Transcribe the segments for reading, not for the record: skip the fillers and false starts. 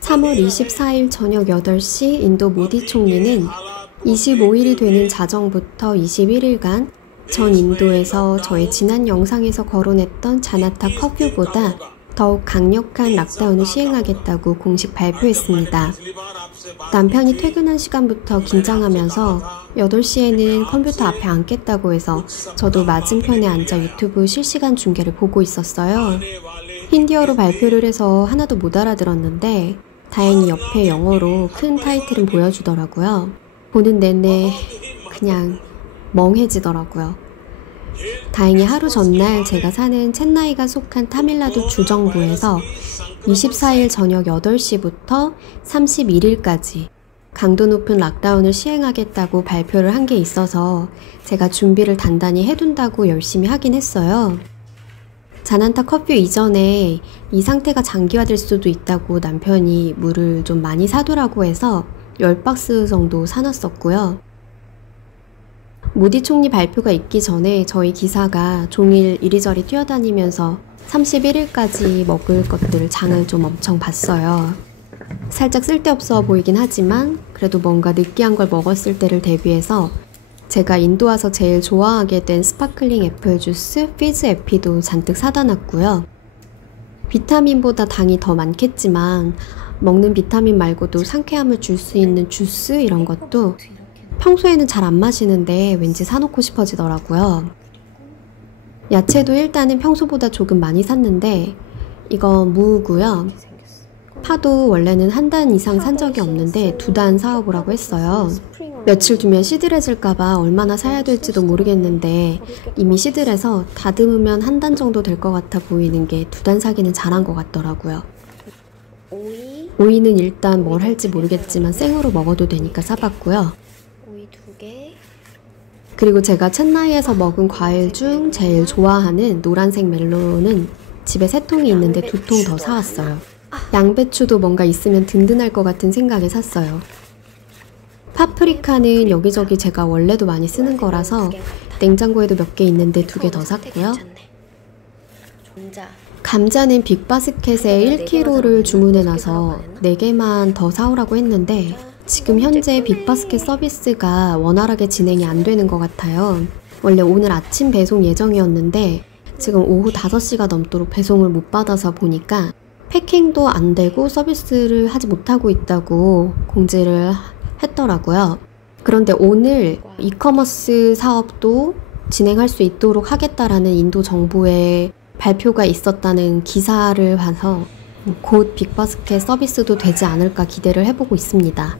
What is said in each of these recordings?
3월 24일 저녁 8시 인도 모디 총리는 25일이 되는 자정부터 21일간 전 인도에서 저의 지난 영상에서 거론했던 자나타 커퓨보다 더욱 강력한 락다운을 시행하겠다고 공식 발표했습니다. 남편이 퇴근한 시간부터 긴장하면서 8시에는 컴퓨터 앞에 앉겠다고 해서 저도 맞은편에 앉아 유튜브 실시간 중계를 보고 있었어요. 힌디어로 발표를 해서 하나도 못 알아들었는데 다행히 옆에 영어로 큰 타이틀은 보여주더라고요. 보는 내내 그냥 멍해지더라고요. 다행히 하루 전날 제가 사는 챈나이가 속한 타밀나두 주정부에서 24일 저녁 8시부터 31일까지 강도 높은 락다운을 시행하겠다고 발표를 한 게 있어서 제가 준비를 단단히 해둔다고 열심히 하긴 했어요. 자나타 커퓨 이전에 이 상태가 장기화될 수도 있다고 남편이 물을 좀 많이 사두라고 해서 10박스 정도 사놨었고요. 모디 총리 발표가 있기 전에 저희 기사가 종일 이리저리 뛰어다니면서 31일까지 먹을 것들 장을 좀 엄청 봤어요. 살짝 쓸데없어 보이긴 하지만 그래도 뭔가 느끼한 걸 먹었을 때를 대비해서 제가 인도 와서 제일 좋아하게 된 스파클링 애플 주스 피즈 에피도 잔뜩 사다 놨고요. 비타민보다 당이 더 많겠지만 먹는 비타민 말고도 상쾌함을 줄 수 있는 주스 이런 것도 평소에는 잘 안 마시는데 왠지 사놓고 싶어지더라고요. 야채도 일단은 평소보다 조금 많이 샀는데 이건 무고요. 파도 원래는 한 단 이상 산 적이 없는데 2단 사와보라고 했어요. 며칠 두면 시들해질까봐 얼마나 사야 될지도 모르겠는데 이미 시들해서 다듬으면 한 단 정도 될 것 같아 보이는 게 2단 사기는 잘한 것 같더라고요. 오이는 일단 뭘 할지 모르겠지만 생으로 먹어도 되니까 사봤고요. 그리고 제가 챈나이에서 먹은 과일 중 제일 좋아하는 노란색 멜론은 집에 3통이 있는데 2통 더 사왔어요. 양배추도 뭔가 있으면 든든할 것 같은 생각에 샀어요. 파프리카는 여기저기 제가 원래도 많이 쓰는 거라서 냉장고에도 몇 개 있는데 2개 더 샀고요. 감자는 빅바스켓에 1kg를 주문해놔서 4개만 더 사오라고 했는데 지금 현재 빅바스켓 서비스가 원활하게 진행이 안 되는 것 같아요. 원래 오늘 아침 배송 예정이었는데 지금 오후 5시가 넘도록 배송을 못 받아서 보니까 패킹도 안 되고 서비스를 하지 못하고 있다고 공지를 했더라고요. 그런데 오늘 이커머스 사업도 진행할 수 있도록 하겠다라는 인도 정부의 발표가 있었다는 기사를 봐서 곧 빅바스켓 서비스도 되지 않을까 기대를 해보고 있습니다.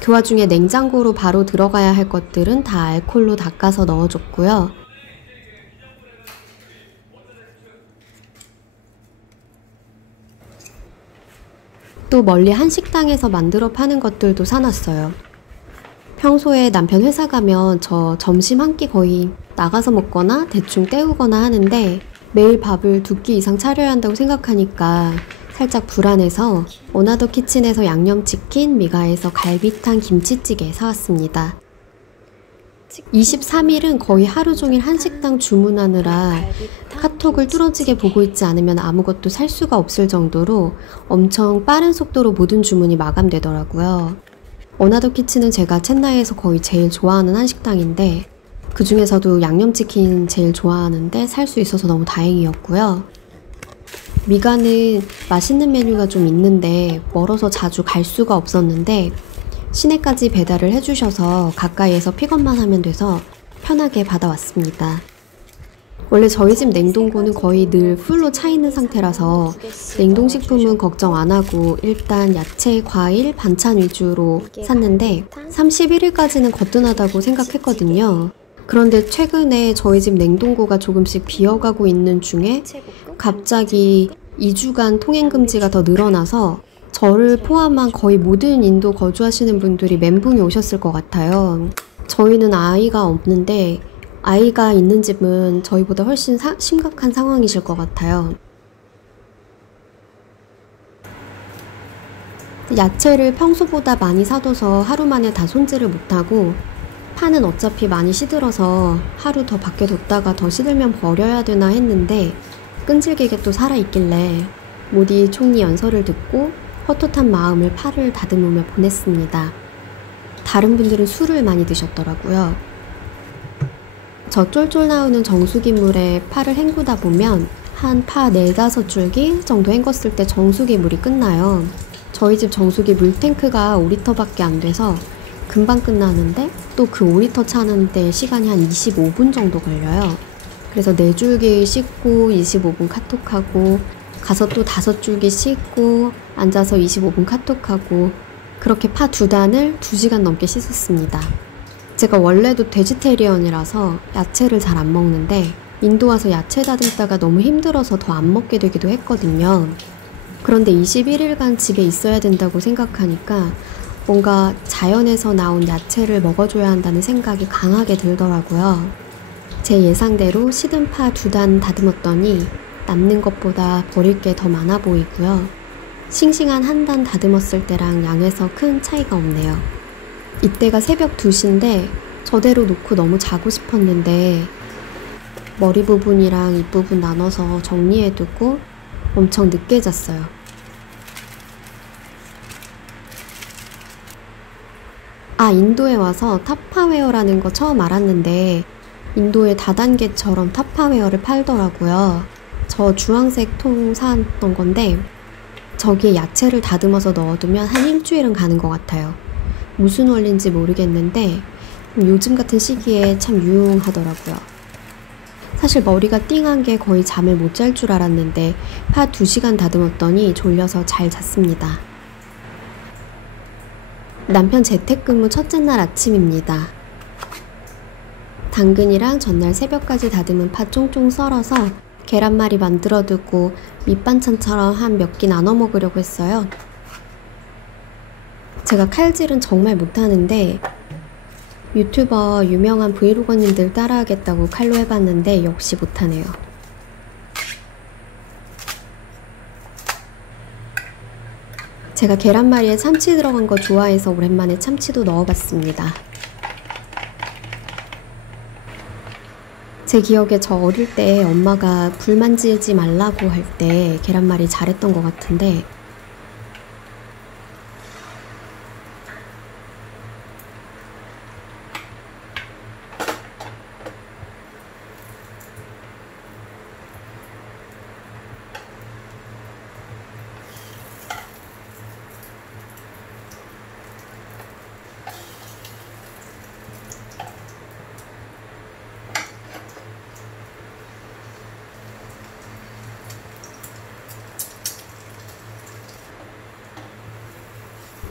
그 와중에 냉장고로 바로 들어가야 할 것들은 다 알콜로 닦아서 넣어줬고요. 또 멀리 한식당에서 만들어 파는 것들도 사놨어요. 평소에 남편 회사 가면 저 점심 한 끼 거의 나가서 먹거나 대충 때우거나 하는데 매일 밥을 2끼 이상 차려야 한다고 생각하니까 살짝 불안해서 오나더 키친에서 양념치킨, 미가에서 갈비탕, 김치찌개 사왔습니다. 23일은 거의 하루 종일 한식당 주문하느라 카톡을 뚫어지게 보고 있지 않으면 아무것도 살 수가 없을 정도로 엄청 빠른 속도로 모든 주문이 마감되더라고요. 오나더 키친은 제가 챈나이에서 거의 제일 좋아하는 한식당인데 그 중에서도 양념치킨 제일 좋아하는데 살 수 있어서 너무 다행이었고요. 미가는 맛있는 메뉴가 좀 있는데 멀어서 자주 갈 수가 없었는데 시내까지 배달을 해주셔서 가까이에서 픽업만 하면 돼서 편하게 받아왔습니다. 원래 저희 집 냉동고는 거의 늘 풀로 차 있는 상태라서 냉동식품은 걱정 안 하고 일단 야채, 과일, 반찬 위주로 샀는데 31일까지는 거뜬하다고 생각했거든요. 그런데 최근에 저희 집 냉동고가 조금씩 비어가고 있는 중에 갑자기 2주간 통행금지가 더 늘어나서 저를 포함한 거의 모든 인도 거주하시는 분들이 멘붕이 오셨을 것 같아요. 저희는 아이가 없는데 아이가 있는 집은 저희보다 훨씬 심각한 상황이실 것 같아요. 야채를 평소보다 많이 사둬서 하루 만에 다 손질을 못하고 파는 어차피 많이 시들어서 하루 더 밖에 뒀다가 더 시들면 버려야 되나 했는데 끈질기게 또 살아있길래 모디 총리 연설을 듣고 헛헛한 마음을 파를 다듬으며 보냈습니다. 다른 분들은 술을 많이 드셨더라고요. 저 쫄쫄 나오는 정수기 물에 파를 헹구다 보면 한 파 4-5줄기 정도 헹궜을 때 정수기 물이 끝나요. 저희 집 정수기 물탱크가 5리터밖에 안 돼서 금방 끝나는데 또 그 5리터 차는데 시간이 한 25분 정도 걸려요. 그래서 4줄기 씻고 25분 카톡하고 가서 또 5줄기 씻고 앉아서 25분 카톡하고 그렇게 파 2단을 2시간 넘게 씻었습니다. 제가 원래도 베지테리언이라서 야채를 잘 안 먹는데 인도 와서 야채 다듬다가 너무 힘들어서 더 안 먹게 되기도 했거든요. 그런데 21일간 집에 있어야 된다고 생각하니까 뭔가 자연에서 나온 야채를 먹어줘야 한다는 생각이 강하게 들더라고요. 제 예상대로 시든 파 2단 다듬었더니 남는 것보다 버릴 게 더 많아 보이고요. 싱싱한 1단 다듬었을 때랑 양에서 큰 차이가 없네요. 이때가 새벽 2시인데 저대로 놓고 너무 자고 싶었는데 머리 부분이랑 입부분 나눠서 정리해두고 엄청 늦게 잤어요. 인도에 와서 타파웨어라는 거 처음 알았는데 인도에 다단계처럼 타파웨어를 팔더라고요. 저 주황색 통 사왔던 건데 저기에 야채를 다듬어서 넣어두면 한 일주일은 가는 것 같아요. 무슨 원리인지 모르겠는데 요즘 같은 시기에 참 유용하더라고요. 사실 머리가 띵한 게 거의 잠을 못 잘 줄 알았는데 파 2시간 다듬었더니 졸려서 잘 잤습니다. 남편 재택근무 첫째 날 아침입니다. 당근이랑 전날 새벽까지 다듬은 파 쫑쫑 썰어서 계란말이 만들어두고 밑반찬처럼 한 몇 끼 나눠 먹으려고 했어요. 제가 칼질은 정말 못하는데 유튜버 유명한 브이로거님들 따라하겠다고 칼로 해봤는데 역시 못하네요. 제가 계란말이에 참치 들어간 거 좋아해서 오랜만에 참치도 넣어봤습니다. 제 기억에 저 어릴 때 엄마가 불 만지지 말라고 할 때 계란말이 잘했던 것 같은데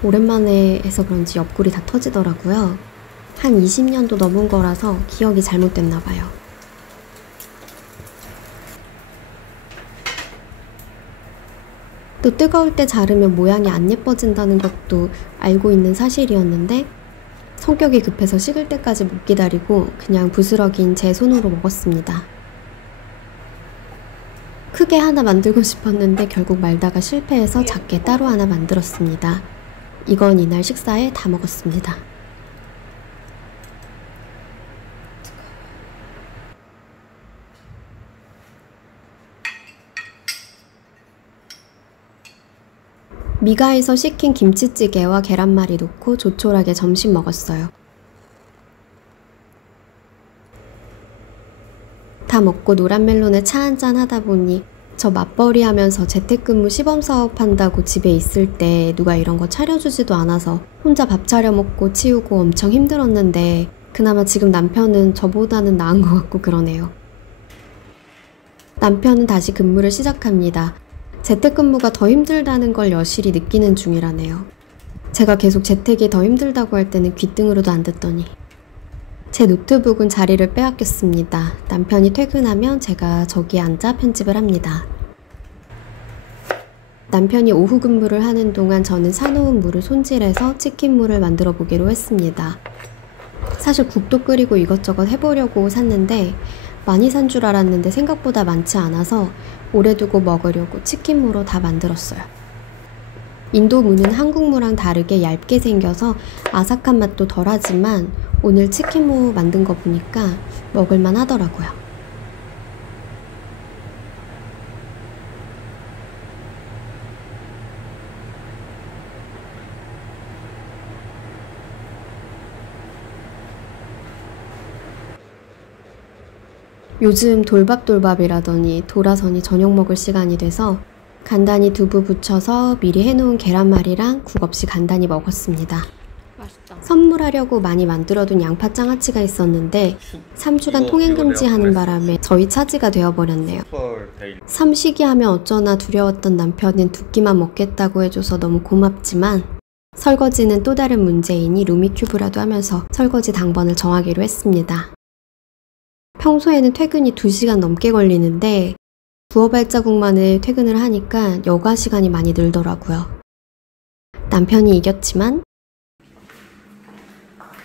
오랜만에 해서 그런지 옆구리 다 터지더라고요. 한 20년도 넘은 거라서 기억이 잘못됐나 봐요. 또 뜨거울 때 자르면 모양이 안 예뻐진다는 것도 알고 있는 사실이었는데 성격이 급해서 식을 때까지 못 기다리고 그냥 부스러긴 제 손으로 먹었습니다. 크게 하나 만들고 싶었는데 결국 말다가 실패해서 작게 따로 하나 만들었습니다. 이건 이날 식사에 다 먹었습니다. 미가에서 시킨 김치찌개와 계란말이 넣고 조촐하게 점심 먹었어요. 다 먹고 노란 멜론에 차 한잔 하다 보니 저 맞벌이 하면서 재택근무 시범사업 한다고 집에 있을 때 누가 이런 거 차려주지도 않아서 혼자 밥 차려 먹고 치우고 엄청 힘들었는데 그나마 지금 남편은 저보다는 나은 것 같고 그러네요. 남편은 다시 근무를 시작합니다. 재택근무가 더 힘들다는 걸 여실히 느끼는 중이라네요. 제가 계속 재택이 더 힘들다고 할 때는 귓등으로도 안 듣더니 제 노트북은 자리를 빼앗겼습니다. 남편이 퇴근하면 제가 저기에 앉아 편집을 합니다. 남편이 오후 근무를 하는 동안 저는 사놓은 물을 손질해서 치킨물을 만들어 보기로 했습니다. 사실 국도 끓이고 이것저것 해보려고 샀는데 많이 산 줄 알았는데 생각보다 많지 않아서 오래 두고 먹으려고 치킨무로 다 만들었어요. 인도 무는 한국 무랑 다르게 얇게 생겨서 아삭한 맛도 덜하지만 오늘 치킨무 만든 거 보니까 먹을만 하더라고요. 요즘 돌밥이라더니 돌아서니 저녁 먹을 시간이 돼서 간단히 두부 부쳐서 미리 해놓은 계란말이랑 국 없이 간단히 먹었습니다. 맛있다. 선물하려고 많이 만들어둔 양파 장아찌가 있었는데 3주간 통행 금지하는 바람에 저희 차지가 되어버렸네요. 삼식이하면 어쩌나 두려웠던 남편은 두 끼만 먹겠다고 해줘서 너무 고맙지만 설거지는 또 다른 문제이니 루미큐브라도 하면서 설거지 당번을 정하기로 했습니다. 평소에는 퇴근이 2시간 넘게 걸리는데 두어 발자국만에 퇴근을 하니까 여가 시간이 많이 늘더라고요. 남편이 이겼지만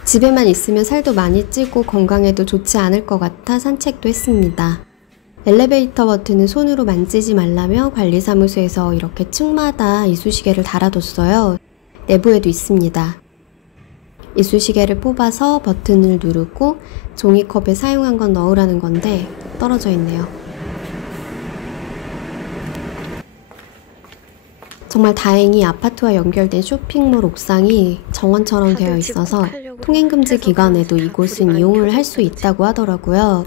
집에만 있으면 살도 많이 찌고 건강에도 좋지 않을 것 같아 산책도 했습니다. 엘리베이터 버튼은 손으로 만지지 말라며 관리사무소에서 이렇게 층마다 이쑤시개를 달아뒀어요. 내부에도 있습니다. 이쑤시개를 뽑아서 버튼을 누르고 종이컵에 사용한 건 넣으라는 건데 떨어져 있네요. 정말 다행히 아파트와 연결된 쇼핑몰 옥상이 정원처럼 되어 있어서 통행금지 기간에도 이곳은 이용을 할 수 있다고 하더라고요.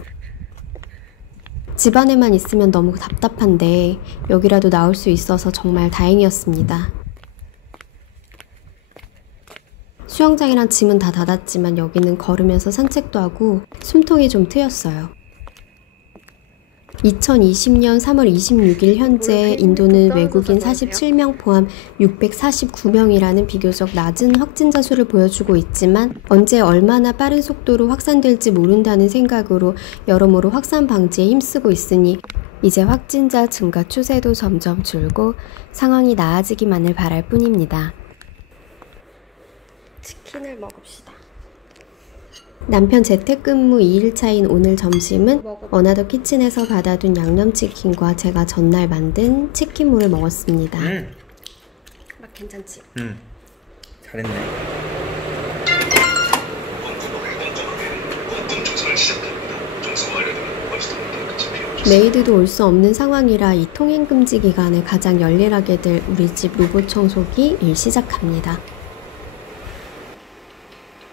집 안에만 있으면 너무 답답한데 여기라도 나올 수 있어서 정말 다행이었습니다. 수영장이랑 짐은 다 닫았지만 여기는 걸으면서 산책도 하고 숨통이 좀 트였어요. 2020년 3월 26일 현재 인도는 외국인 47명 포함 649명이라는 비교적 낮은 확진자 수를 보여주고 있지만 언제 얼마나 빠른 속도로 확산될지 모른다는 생각으로 여러모로 확산 방지에 힘쓰고 있으니 이제 확진자 증가 추세도 점점 줄고 상황이 나아지기만을 바랄 뿐입니다. 치킨을 먹읍시다. 남편 재택근무 2일차인 오늘 점심은 어나더 키친에서 받아둔 양념치킨과 제가 전날 만든 치킨물을 먹었습니다. 맛 괜찮지? 잘했네. 메이드도 올 수 없는 상황이라 이 통행금지 기간에 가장 열일하게 될 우리 집 로봇 청소기 일 시작합니다.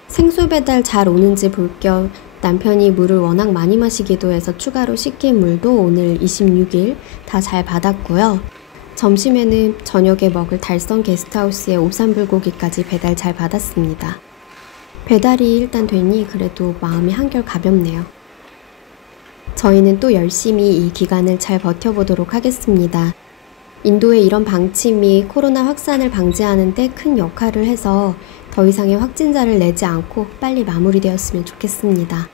생수 배달 잘 오는지 볼 겸 남편이 물을 워낙 많이 마시기도 해서 추가로 시킨 물도 오늘 26일 다 잘 받았고요. 점심에는 저녁에 먹을 달성 게스트하우스의 오삼불고기까지 배달 잘 받았습니다. 배달이 일단 되니 그래도 마음이 한결 가볍네요. 저희는 또 열심히 이 기간을 잘 버텨보도록 하겠습니다. 인도의 이런 방침이 코로나 확산을 방지하는 데 큰 역할을 해서 더 이상의 확진자를 내지 않고 빨리 마무리되었으면 좋겠습니다.